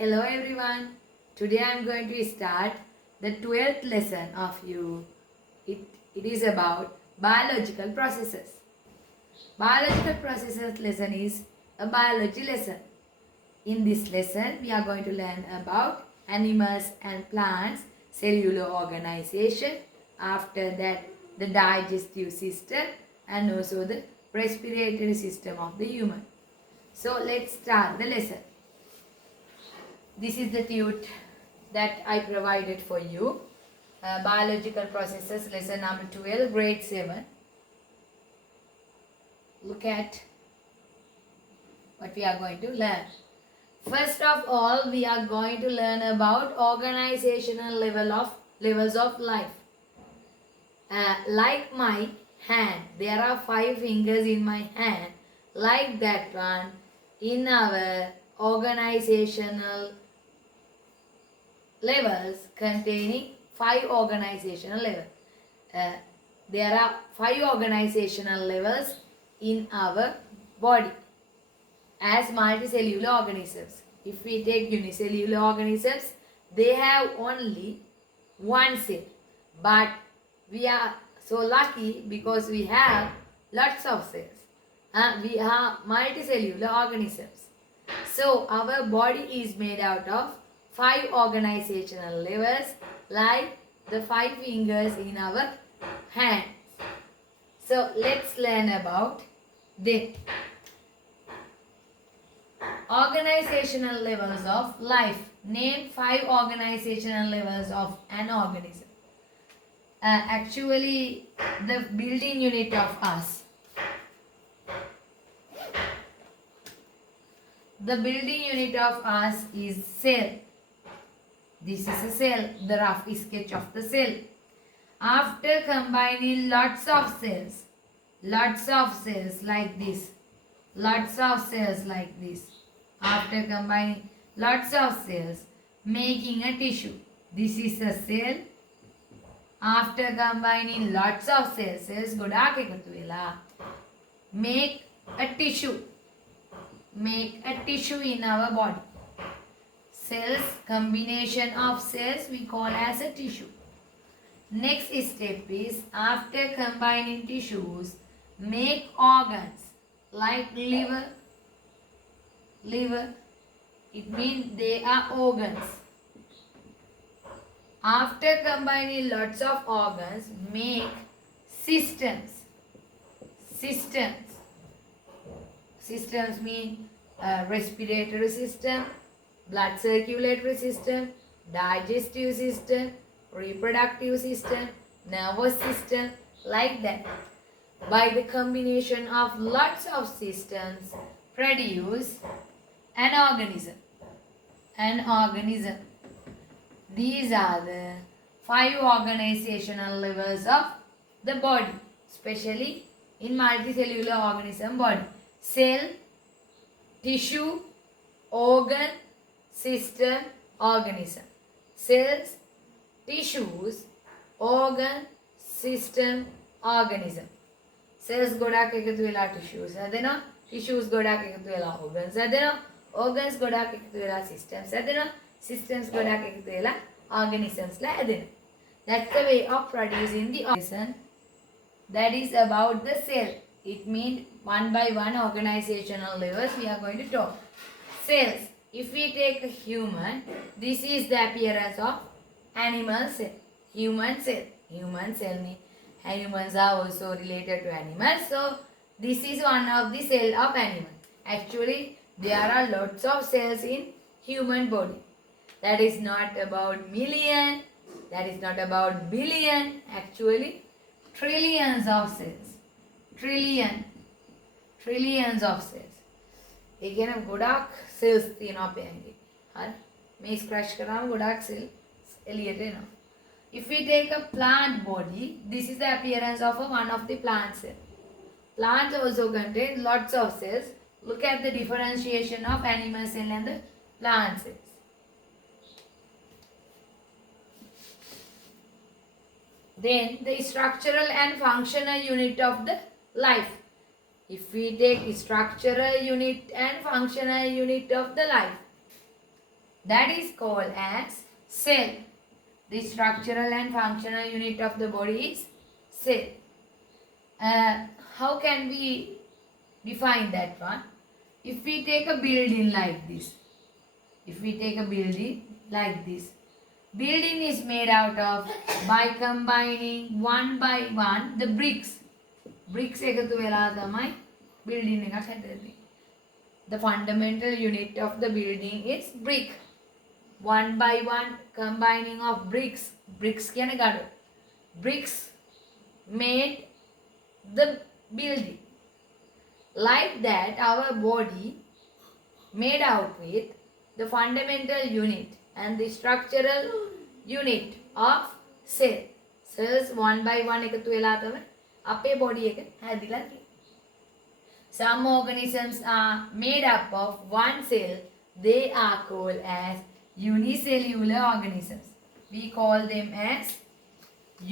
Hello everyone. Today I am going to start the 12th lesson of you. It is about biological processes. Biological processes lesson is a biology lesson. In this lesson we are going to learn about animals and plants, cellular organization, after that the digestive system and also the respiratory system of the human. So let's start the lesson. This is the tute that I provided for you. Biological processes, lesson number 12, grade 7. Look at what we are going to learn. First of all, we are going to learn about organizational levels of life. Like my hand, there are 5 fingers in my hand. Like that one, in our organizational levels containing 5 organizational levels. There are 5 organizational levels in our body as multicellular organisms. If we take unicellular organisms, they have only one cell. But we are so lucky because we have lots of cells. We are multicellular organisms. So our body is made out of 5 organizational levels like the 5 fingers in our hands. So let's learn about them. Organizational levels of life. Name 5 organizational levels of an organism. Actually, the building unit of us. The building unit of us is cell. This is a cell, the rough sketch of the cell. After combining lots of cells like this, after combining lots of cells, making a tissue. This is a cell. After combining lots of cells ගොඩාක් එකතු වෙලා make a tissue in our body. Cells, combination of cells we call as a tissue. Next step is after combining tissues, make organs like liver. It means they are organs. After combining lots of organs, make systems. Systems mean respiratory system, blood circulatory system, digestive system, reproductive system, nervous system, like that. By the combination of lots of systems, produce an organism. These are the 5 organizational levels of the body, especially in multicellular organism body. Cell, tissue, organ, system, organism. Cells, tissues, organ, system, organism. Cells ගොඩක් එකතු වෙලා tissues හැදෙනවා. Tissues ගොඩක් එකතු වෙලා organs හැදෙනවා. Organs ගොඩක් එකතු වෙලා systems හැදෙනවා. Systems ගොඩක් එකතු වෙලා organisms ලා හැදෙනවා. That's the way of producing the organism. That is about the cell. It means one by one organizational levels we are going to talk. Cells. If we take a human, this is the appearance of animal cell. Human cell means humans are also related to animals. So this is one of the cell of animal. Actually, there are lots of cells in human body. That is not about million. That is not about billion. Actually, trillions of cells. Trillions of cells. ඒ කියන්නේ ගොඩාක් cells තියෙනවා අපේ ඇඟේ. හරි. මේ Scratch කරාම ගොඩාක් cells එළියට එනවා. If we take a plant body, this is the appearance of one of the plant cell. Plants also contain lots of cells. Look at the differentiation of animal cell and the plant cells. Then the structural and functional unit of the life. If we take structural unit and functional unit of the life, That is called as cell. The structural and functional unit of the body is cell. How can we define that one? If we take a building like this, building is made out of by combining one by one the bricks. Bricks එකතු වෙලා තමයි building එකක් හැදෙන්නේ. The fundamental unit of the building is brick. One by one combining of bricks. Bricks කියන්නේ ගඩොල්. Bricks made the building. Like that, our body made out with the fundamental unit and the structural unit of cell. Cells one by one එකතු වෙලා තමයි අපේ body එක හැදිලා තියෙන්නේ. Some organisms are made up of one cell. They are called as unicellular organisms. We call them as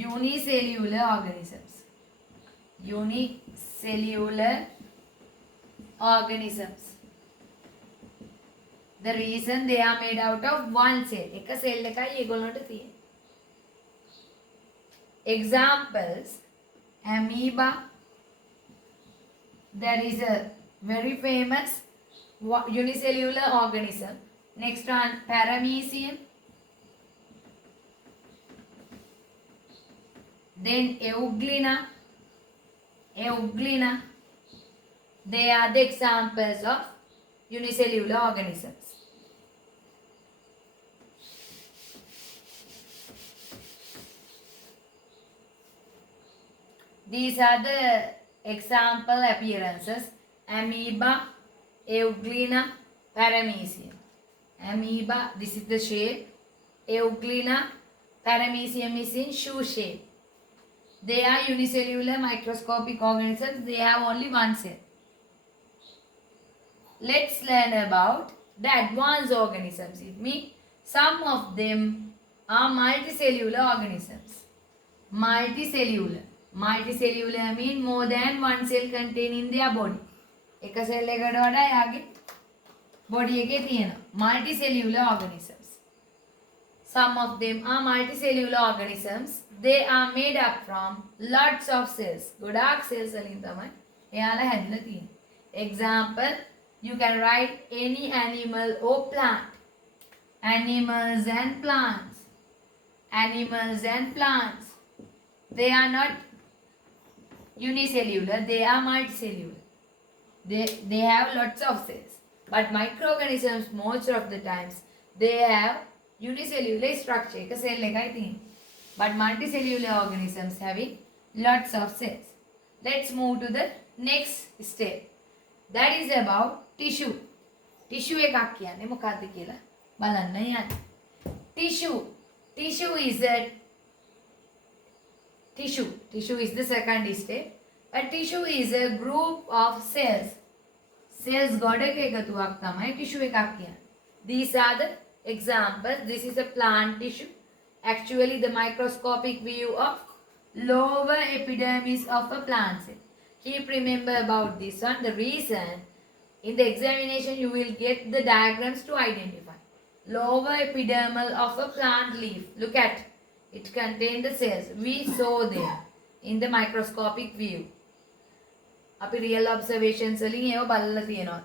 unicellular organisms. Unicellular organisms. The reason they are made out of one cell. එක cell එකයි ඒගොල්ලන්ට තියෙන්නේ. Examples: amoeba. There is a very famous unicellular organism. Next one, paramecium. Then euglena. They are the examples of unicellular organisms. These are the example appearances: amoeba, euglena, paramecium. Amoeba, this is the shape. Euglena, paramecium is in shoe shape. They are unicellular microscopic organisms. They have only one cell. Let's learn about the advanced organisms. It means some of them are multicellular organisms. Multicellular means more than one cell contained in their body. එක cell එකකට වඩා යාගේ body එකේ තියෙනවා. Multicellular organisms. Some of them are multicellular organisms. They are made up from lots of cells. ගොඩාක් cells වලින් තමයි එයාලා හැදිලා තියෙන්නේ. Example, you can write any animal or plant. Animals and plants. They are not unicellular, they are multicellular. They have lots of cells. But microorganisms, most of the times, they have unicellular structure. එක cell එකයි තියෙන්නේ. But multicellular organisms having lots of cells. Let's move to the next step. That is about tissue. Tissue එකක් කියන්නේ මොකක්ද කියලා බලන්න යන්න. Tissue is the second step. A tissue is a group of cells. Cells ගොඩක එකතුවක් තමයි tissue එකක් කියන්නේ. These are the examples. This is a plant tissue. Actually, the microscopic view of lower epidermis of a plant cell. Keep remember about this one. The reason in the examination you will get the diagrams to identify. Lower epidermal of a plant leaf. Look at it contains the cells. We saw them in the microscopic view. අපි real observations වලින් ඒව බලලා තියෙනවා.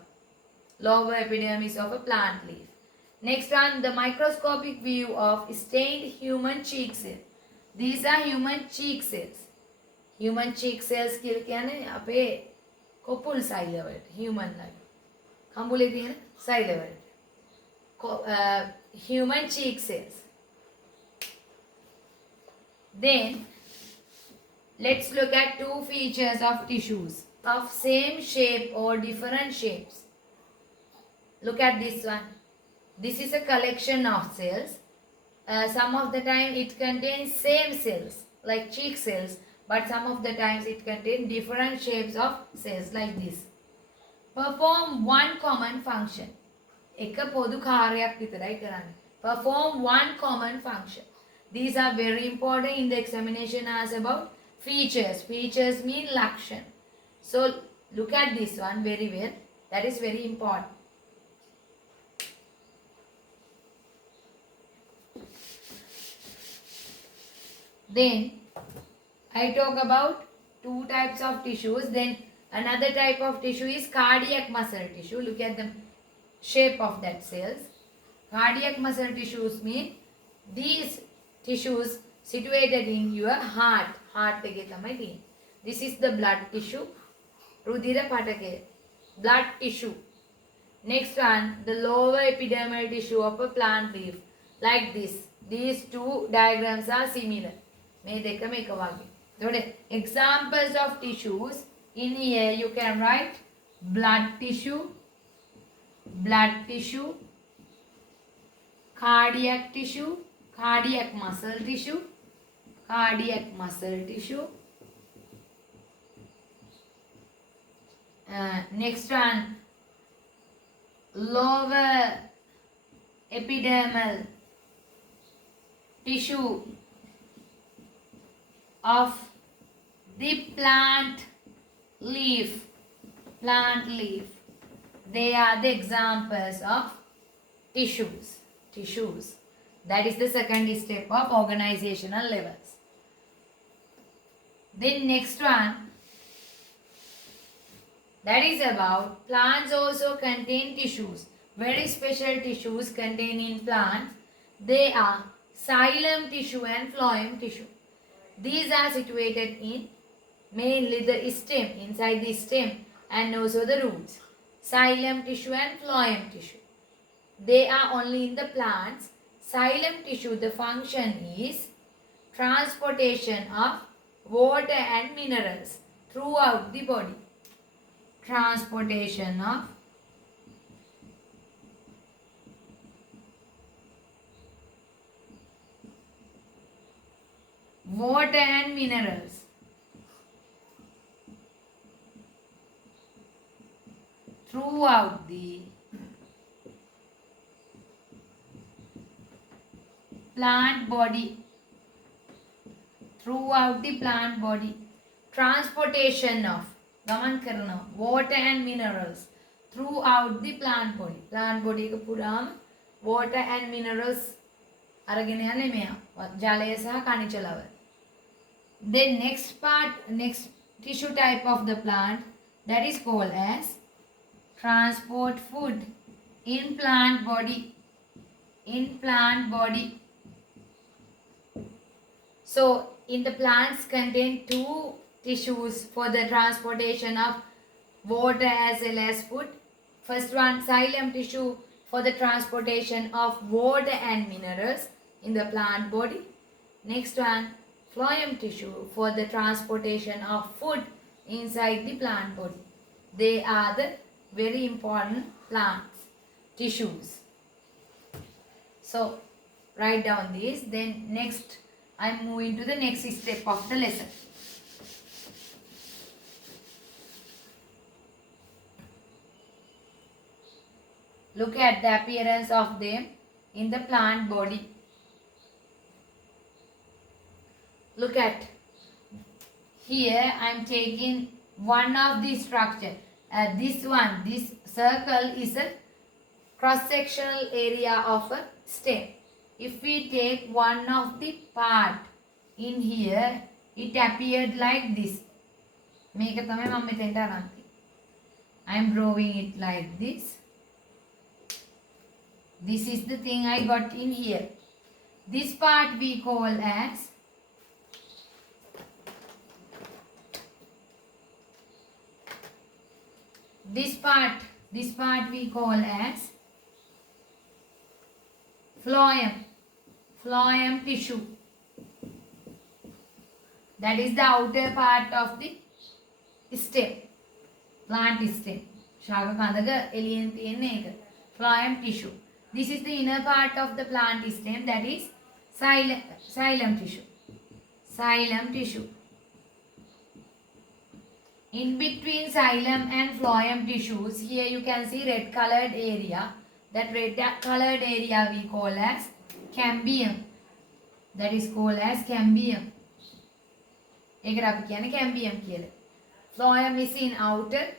Lower epidermis of a plant leaf. Next one, the microscopic view of stained human cheek cells. These are human cheek cells. Human cheek cells කියන්නේ අපේ කොපුල් සෛල වලට human like. කම්බුලේ තියෙන සෛල වලට. Human cheek cells. Then let's look at two features of tissues of same shape or different shapes. Look at this one. This is a collection of cells. Some of the time it contains same cells like cheek cells, but some of the times it contains different shapes of cells like this. Perform one common function. එක පොදු කාර්යයක් විතරයි කරන්නේ. Perform one common function. These are very important in the examination as about features. Features mean lakshan. So look at this one very well. That is very important. Then I talk about two types of tissues. Then another type of tissue is cardiac muscle tissue. Look at the shape of that cells. Cardiac muscle tissues mean these tissues situated in your heart. Heart එකේ තමයි තියෙන්නේ. This is the blood tissue. රුධිර පටකය. Blood tissue. Next one, the lower epidermal tissue of a plant leaf. Like this. These two diagrams are similar. මේ දෙකම එක වගේ. එතකොට examples of tissues in here you can write blood tissue, cardiac tissue, cardiac muscle tissue, next one, lower epidermal tissue of the plant leaf. They are the examples of tissues. That is the second step of organizational levels. Then next one, that is about plants also contain tissues. Very special tissues contained in plants. They are xylem tissue and phloem tissue. These are situated in mainly the stem, inside the stem, and also the roots. Xylem tissue and phloem tissue. They are only in the plants. Xylem tissue, the function is transportation of water and minerals throughout the body. Transportation of water and minerals throughout the plant body. Transportation of ගමන් කරනවා water and minerals throughout the plant body. Plant body එක පුරාම water and minerals අරගෙන යන්නේ මෙයා ජලය සහ khනිජ ලවණ. Then next tissue type of the plant, that is called as transport food in plant body. So in the plants contain two tissues for the transportation of water as well as food. First one, xylem tissue for the transportation of water and minerals in the plant body. Next one, phloem tissue for the transportation of food inside the plant body. They are the very important plants tissues. So write down these. Then next I'm moving to the next step of the lesson. Look at the appearance of them in the plant body. Look at here, I am taking one of the structure. This circle is a cross-sectional area of a stem. If we take one of the part in here, it appeared like this. I am drawing it like this. This is the thing I got in here. This part we call as this part we call as phloem tissue. That is the outer part of the stem, plant stem. ශාක කඳක එළියෙන් තියෙන එක phloem tissue. This is the inner part of the plant stem, that is xylem tissue. In between xylem and phloem tissues, here you can see red colored area. That red colored area we call as cambium. That is called as cambium. ඒකට අපි කියන්නේ cambium කියලා. Phloem is in outer,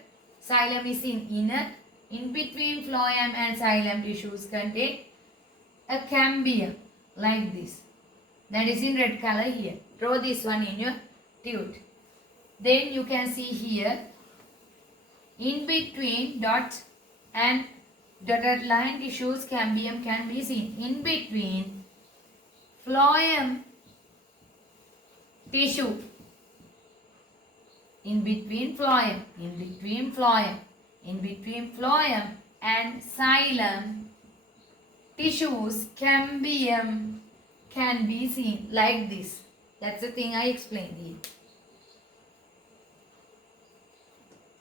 xylem is in inner. In between phloem and xylem tissues contain a cambium like this. That is in red color here. Draw this one in your tute. Then you can see here, in between dots and dotted line tissues cambium can be seen. In between phloem tissue, in between phloem and xylem tissues cambium can be seen like this. That's the thing I explained here.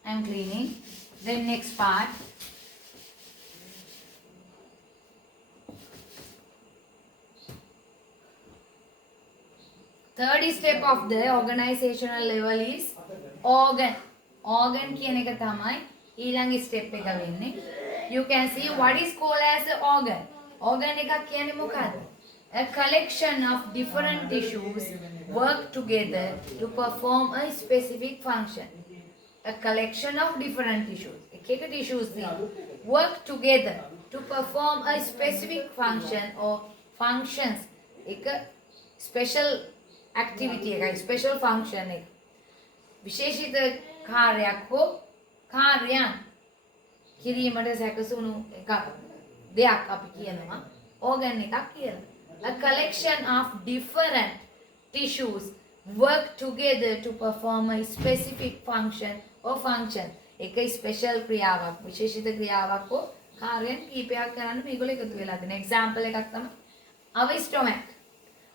I am cleaning. Then next part. Third step of the organizational level is organ. Organ කියන එක තමයි ඊළඟ step එක වෙන්නේ. You can see what is called as an organ. Organ එකක් කියන්නේ මොකක්ද? A collection of different tissues work together to perform a specific function. A collection of different tissues. එක එක tissues work together to perform a specific function or functions. එක special activity එකයි, special function එක. විශේෂිත කාර්යයක් හෝ කාර්යයන් කිරීමට සැකසුණු එකක් දෙයක් අපි කියනවා organ එකක් කියලා. A collection of different tissues work together to perform a specific function or function. එක special ක්‍රියාවක්, විශේෂිත ක්‍රියාවක් හෝ කාර්යයන් කීපයක් කරන්න මේගොල්ලෝ එකතු වෙලා තියෙන. example එකක් තමයි our stomach.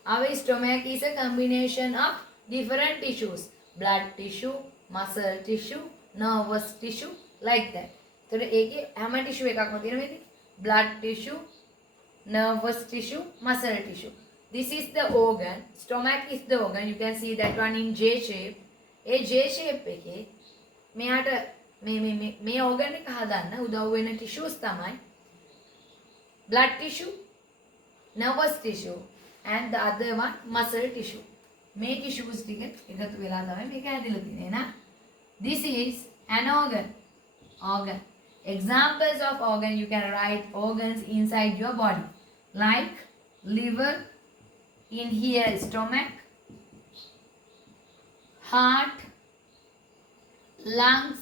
Our stomach is a combination of different tissues. Blood tissue, muscle tissue, nervous tissue, like that. So, how many tissue එකක්ම තියෙනවද? Blood tissue, nervous tissue, muscle tissue. This is the organ. Stomach is the organ. You can see that one in J shape. A J shape එකේ මෙයාට මේ organ එක හදන්න උදව් වෙන tissues තමයි blood tissue, nervous tissue, and the other one muscle tissue. මේ tissues ටික එකතු වෙලා තමයි මේක හැදිලා තියෙන්නේ නා. This is an organ. Organ. Examples of organ, you can write organs inside your body like liver, in here stomach, heart, lungs,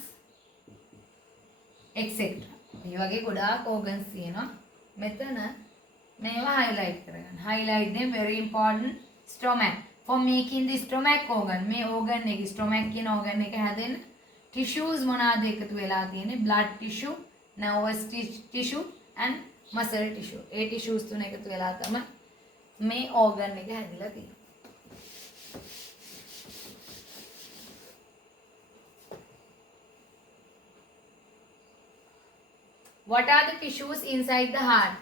etc. මේ වගේ ගොඩාක් organs තියෙනවා. මෙතන මේවා highlight කරගන්න. Highlight them, very important. Stomach. For making the stomach organ, මේ organ එක stomach කියන organ එක හැදෙන්න tissues මොනවාද එකතු වෙලා තියෙන්නේ? Blood tissue, nervous tissue and muscle tissue. A tissues තුන එකතු වෙලා තමයි මේ organ එක හැදිලා තියෙන්නේ. What are the tissues inside the heart?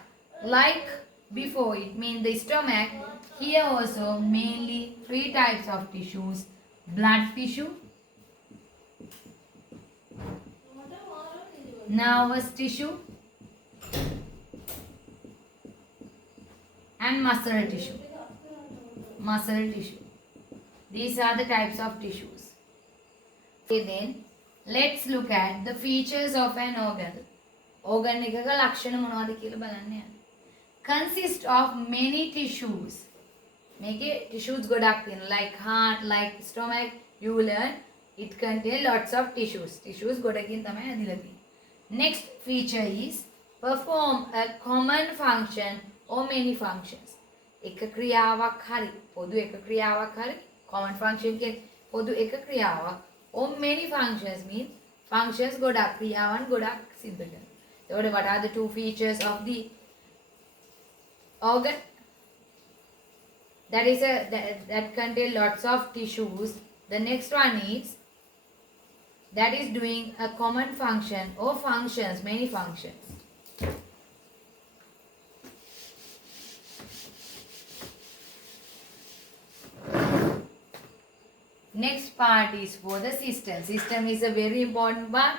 Like before, it means the stomach. Here also mainly 3 types of tissues: blood tissue, nervous tissue, and muscle tissue. Muscle tissue. These are the types of tissues. Okay, then let's look at the features of an organ. Organ එකක ලක්ෂණ මොනවද කියලා බලන්න යන්න. Consist of many tissues. මේකේ tissues ගොඩක් තියෙනවා. Like heart, like stomach, you learn it contain lots of tissues. Tissues ගොඩකින් තමයි හැදිලා තියෙන්නේ. Next feature is perform a common function or many functions. එක ක්‍රියාවක් හරි පොදු එක ක්‍රියාවක් හරි common function කියන්නේ පොදු එක ක්‍රියාවක් or many functions means functions ගොඩක් ක්‍රියාවන් ගොඩක් සිද්ධ කරනවා. So what are the 2 features of the organ? That contain lots of tissues. The next one is that is doing a common function or functions, many functions. Next part is for the system. System is a very important part.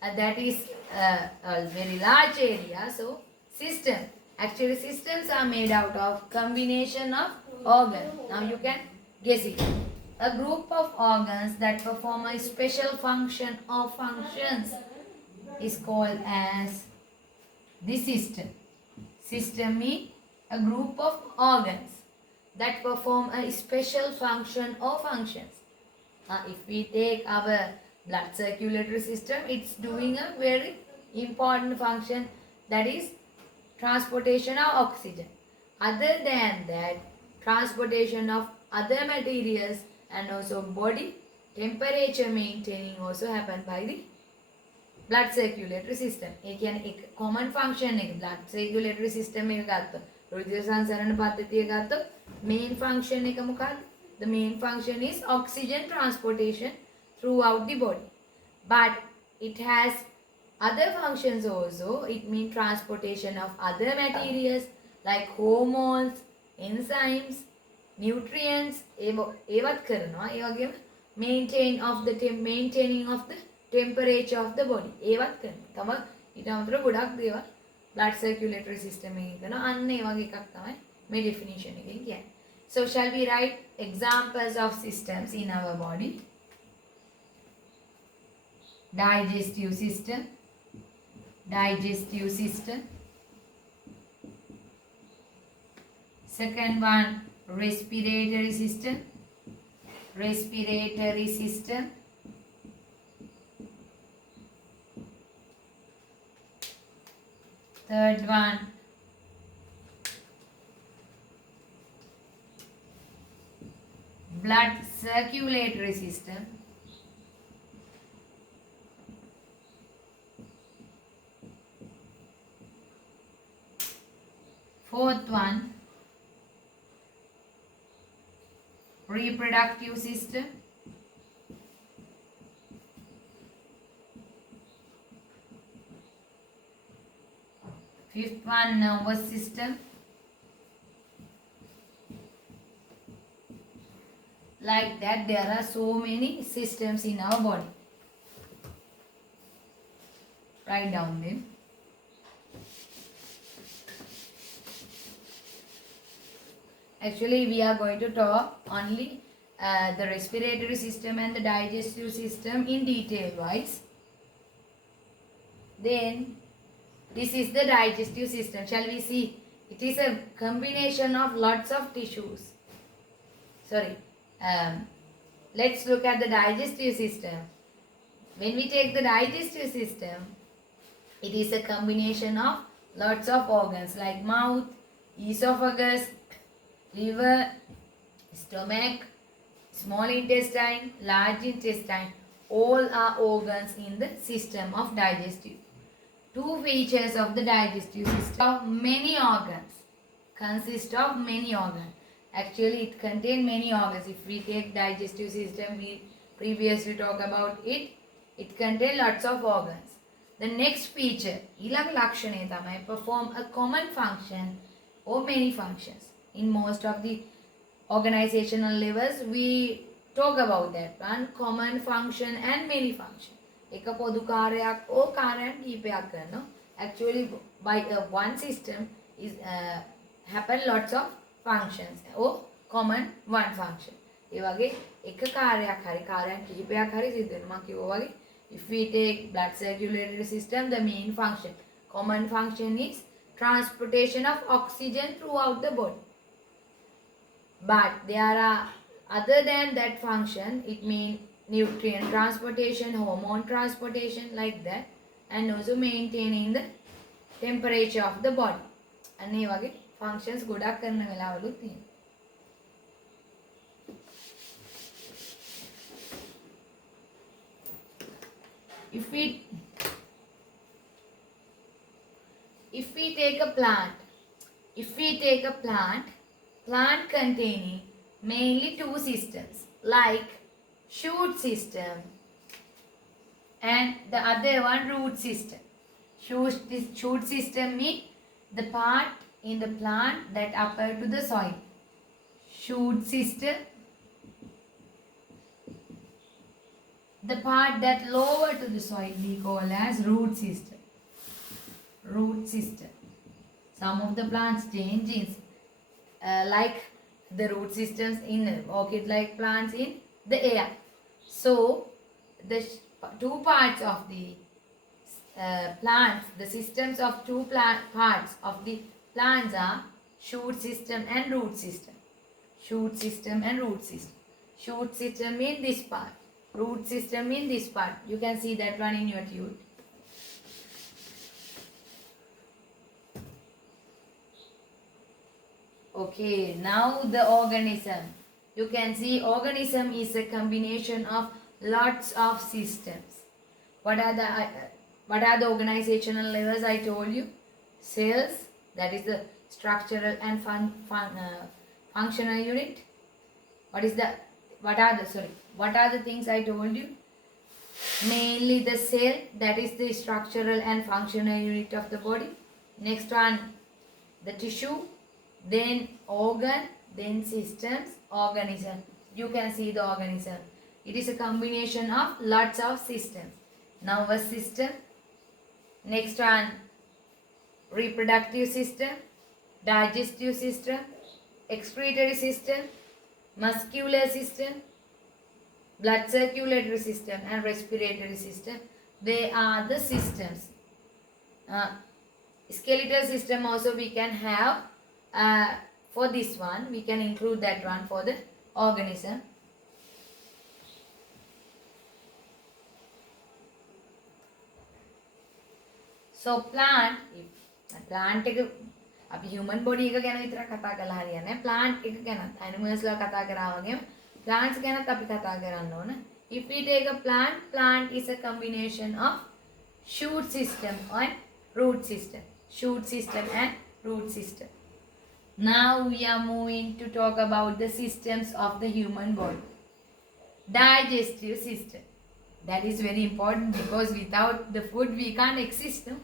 That is a very large area. So system. Actually systems are made out of combination of organs. Now you can guess it. A group of organs that perform a special function or functions is called as the system. System means a group of organs that perform a special function or functions. If we take our blood circulatory system, it's doing a very important function, that is transportation of oxygen. Other than that, transportation of other materials and also body temperature maintaining also happen by the blood circulatory system. ඒ කියන්නේ එක common function එක blood circulatory system එක ගත්තොත් රුධිර සංසරණ පද්ධතිය ගත්තොත් main function එක මොකක්ද? The main function is oxygen transportation throughout the body. But it has other functions also. It means transportation of other materials like hormones, enzymes, nutrients. ඒවත් කරනවා. ඒ වගේම maintaining of the temperature of the body. ඒවත් කරනවා. තම ඊට අමතරව ගොඩක් දේවල් blood circulatory system එකේ කරනවා. අන්න ඒ වගේ එකක් තමයි මේ definition එකෙන් කියන්නේ. So shall we write examples of systems in our body? Digestive system. Digestive system. Second one, respiratory system. Respiratory system. Third one, blood circulatory system. Fourth one, reproductive system. Fifth one, nervous system. Like that, there are so many systems in our body. Write down them. Actually, we are going to talk only the respiratory system and the digestive system in detail wise. Then, this is the digestive system. Shall we see? It is a combination of lots of tissues. Sorry. Let's look at the digestive system. When we take the digestive system, it is a combination of lots of organs like mouth, esophagus, liver, stomach, small intestine, large intestine. All are organs in the system of digestive. Two features of the digestive system of many organs. Consist of many organs. Actually, it contains many organs. If we take digestive system, we previously talked about it. It contains lots of organs. The next feature, ඊළඟ ලක්ෂණය තමයි perform a common function or many functions. In most of the organizational levels, we talk about that one, common function and many function. එක පොදු කාර්යයක් ඕ කාර්යයන් කීපයක් කරනවා. Actually, by one system is happen lots of functions or common one function. ඒ වගේ එක කාර්යයක් හරි කාර්යයන් කීපයක් හරි සිද්ධ වෙනවා. මම කිව්වා වගේ if we take blood circulatory system, the main function, common function is transportation of oxygen throughout the body. But there are other than that function, it means nutrient transportation, hormone transportation, like that, and also maintaining the temperature of the body. And ඒ වගේ functions ගොඩක් කරන වෙලාවලුත් තියෙනවා. If we take a plant, plant containing mainly two systems like shoot system and the other one root system. Shoot system means the part in the plant that upper to the soil. Shoot system, the part that lower to the soil, we call as root system. Root system. Some of the plants changes like the root systems in orchid-like plants in the air. So the two parts of the plants, the systems of two parts of the plants are shoot system and root system. shoot system and root system. Shoot system in this part, root system in this part. You can see that one in your tube. Okay, now the organism. You can see organism is a combination of lots of systems. What are the organizational levels I told you? Cells, that is the structural and functional unit. What are the things I told you? Mainly the cell, that is the structural and functional unit of the body. Next one, the tissue, then organ, then systems, organism. You can see the organism. It is a combination of lots of systems. Nervous system. Next one, reproductive system, digestive system, excretory system, muscular system, blood circulatory system and respiratory system. They are the systems. Skeletal system also we can have. For this one, we can include that one for the organism. So plant එක අපි human body එක ගැන විතර කතා කරලා හරියන්නේ නැහැ. Plant එක ගැනත් animals ලා කතා කරා වගේම plants ගැනත් අපි කතා කරන්න ඕන. If we take a plant is a combination of shoot system and root system. Shoot system and root system. Now we are moving to talk about the systems of the human body. Digestive system. That is very important because without the food we can't exist. No?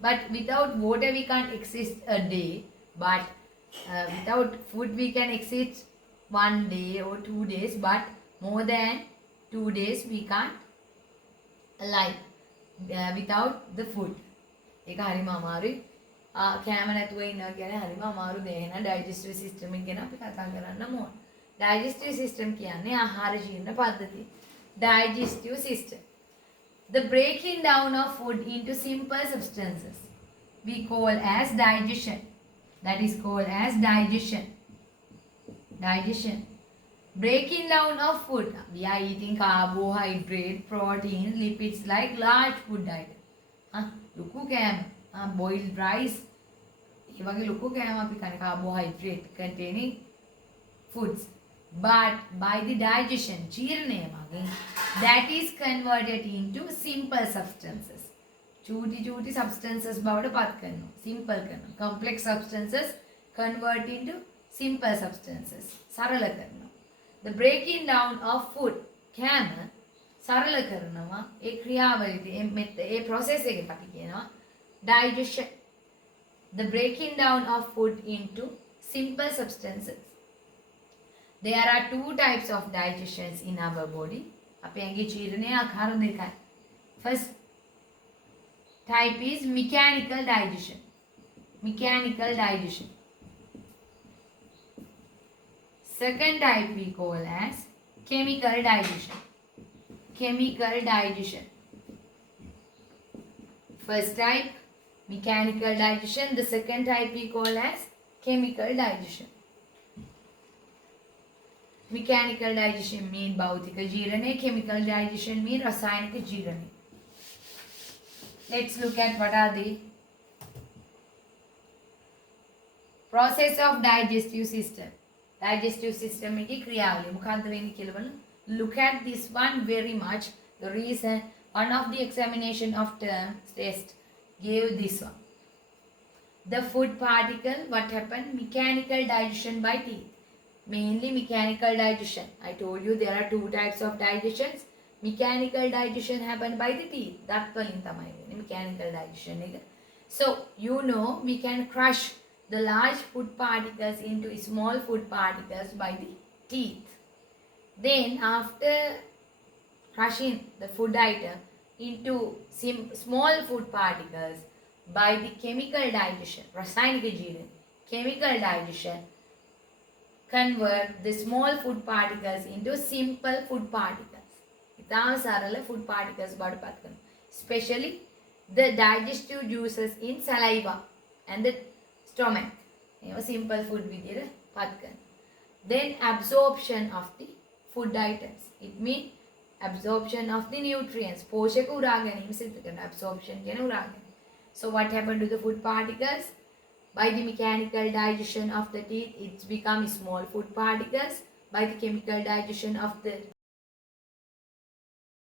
But without water we can't exist a day. But without food we can exist 1 day or 2 days. But more than 2 days we can't alive without the food. ඒක හරිම අමාරුයි. කෑම නැතුව ඉන්නවා කියන්නේ හරිම අමාරු දෙයක්. ඩයිජෙස්ටිව් සිස්ටම් එක ගැන අපි කතා කරන්න ඕන. ඩයිජෙස්ටිව් සිස්ටම් කියන්නේ ආහාර ජීර්ණ පද්ධතිය. Digestive system. The breaking down of food into simple substances we call as digestion. That is called as digestion. Digestion. Breaking down of food. We are eating carbohydrate, protein, lipids like large food item. ලොකු කෑම, boiled rice. ඒ වගේ ලොකු කෑම අපි කන carbohydrate containing foods. But by the digestion, that is converted into simple substances. Chuti substances බවට පත් කරනවා. Simple කරනවා. Complex substances convert into simple substances. සරල කරනවා. The breaking down of food, කෑම සරල කරනවා. ඒ ක්‍රියාවලිය ඒ process එක අපි කියනවා digestion. The breaking down of food into simple substances. There are 2 types of digestions in our body. අපේ ඇඟේ ජීර්ණයේ ආකාර දෙකයි. First type is mechanical digestion. Mechanical digestion. Second type we call as chemical digestion. Chemical digestion. First type mechanical digestion. The second type we call as chemical digestion. Mechanical digestion mean භෞතික ජීර්ණය. Chemical digestion mean රසායනික ජීර්ණය. Let's look at what are the process of digestive system. Digestive system එකේ ක්‍රියාවලිය මොකක්ද වෙන්නේ කියලා බලන්න. Look at this one very much. The reason one of the examination of term test gave this one. The food particle, what happened? Mechanical digestion by teeth. Mainly mechanical digestion. I told you there are 2 types of digestions. Mechanical digestion happen by the teeth. That වලින් තමයි වෙන්නේ mechanical digestion එක. So you know we can crush the large food particles into small food particles by the teeth. Then after crushing the food item into small food particles by the chemical digestion, රසායනික ජීර්ණය, chemical digestion convert the small food particles into simple food particles. ඉතාම සරල food particles බවට පත් කරනවා. Especially the digestive juices in saliva and the stomach. ඒවා simple food විදියට පත් කරනවා. Then absorption of the food items. It means absorption of the nutrients. पोषक उरागनी से absorption के उरागनी. So what happened to the food particles? By the mechanical digestion of the teeth, it becomes small food particles. By the chemical digestion of the